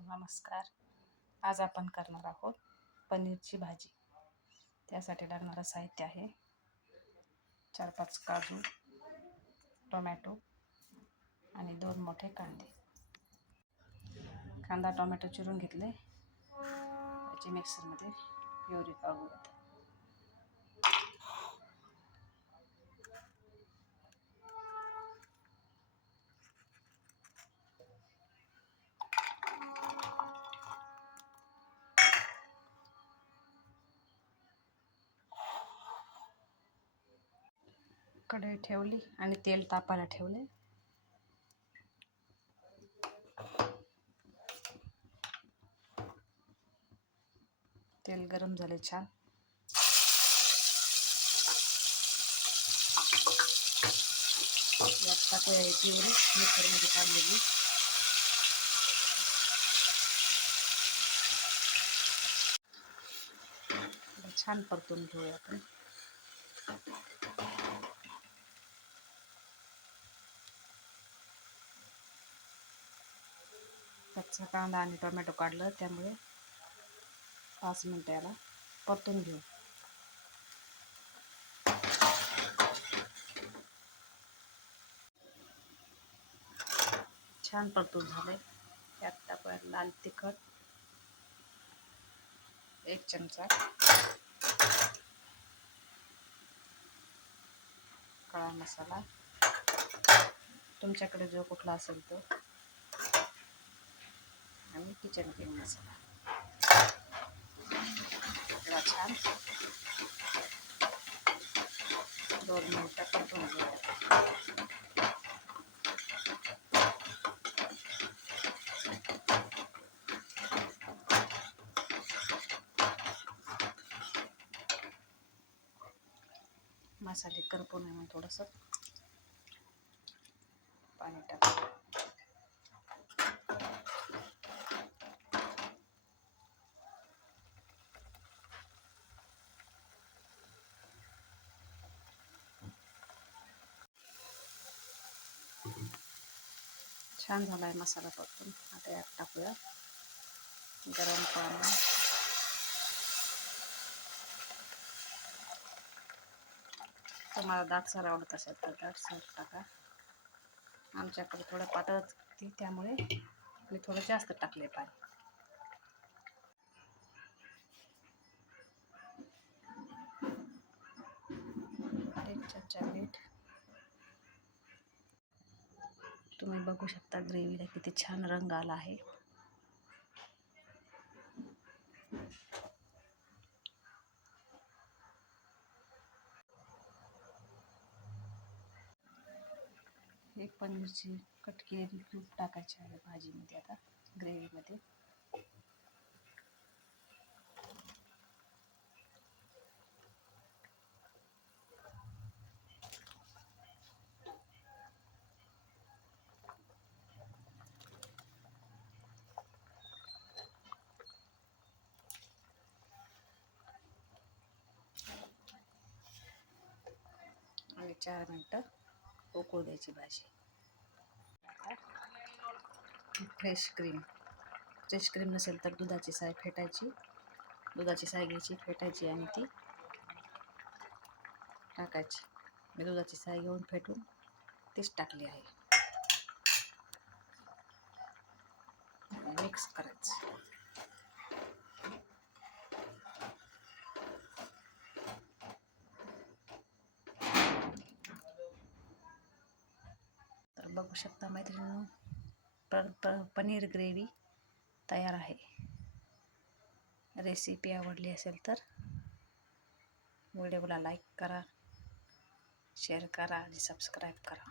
नमस्कार. आज आपण करणार आहोत पनीरची भाजी. त्यासाठी लागणारं साहित्य आहे 4-5 काजू, टोमॅटो आणि 2 मोठे कांदे. कांदा टोमॅटो चिरून घेतले. याची मिक्सरमध्ये प्युरी काढूयात. कढई ठेवली आणि तेल तापायला ठेवले. तेल गरम झाले छान. यात टाकूया प्युरी मिक्सरमध्ये काढलेली. छान परतून घेऊया आपण. कच्चा कांदा आणि टोमॅटो काढलं, त्यामुळे 5 मिनिटं याला परतून घेऊ. छान परतून झाले. त्यात टाकूया लाल तिखट 1 चमचा, काळा मसाला तुमच्याकडे जो कुठला असेल तो, आणि किचन किंग मसाला. त्याला छान 2 मिनिटं परतून घेऊया. मसाले करपू नये म्हणून थोडंसं पाणी टाकू. छान झाला आहे मसाला परतून. आता यात टाकूया गरम पाणी. तुम्हाला दाटसर आवडत असेल तर दाटसर टाका. आमच्याकडे थोडं पातळ ती, त्यामुळे मी थोडं जास्त टाकले पाणी. एक चमचा मीठ. तुम्ही बघू शकता ग्रेव्हीला किती छान रंग आला आहे. एक पनीरची कट केलेली क्यूब टाकायची आहे भाजीमध्ये, आता ग्रेव्हीमध्ये. आणि 4 मिनिटं उकळू द्यायची भाजी. फ्रेश क्रीम नसेल तर दुधाची साय फेटायची. दुधाची साय घ्यायची, फेटायची आणि ती टाकायची. मी दुधाची साय घेऊन फेटून तीच टाकली आहे. मिक्स करायचं. तर बघू शकता मैत्रिणींनो, पनीर ग्रेव्ही तयार आहे. रेसिपी आवडली असेल तर व्हिडिओला लाईक करा, शेअर करा आणि सबस्क्राईब करा.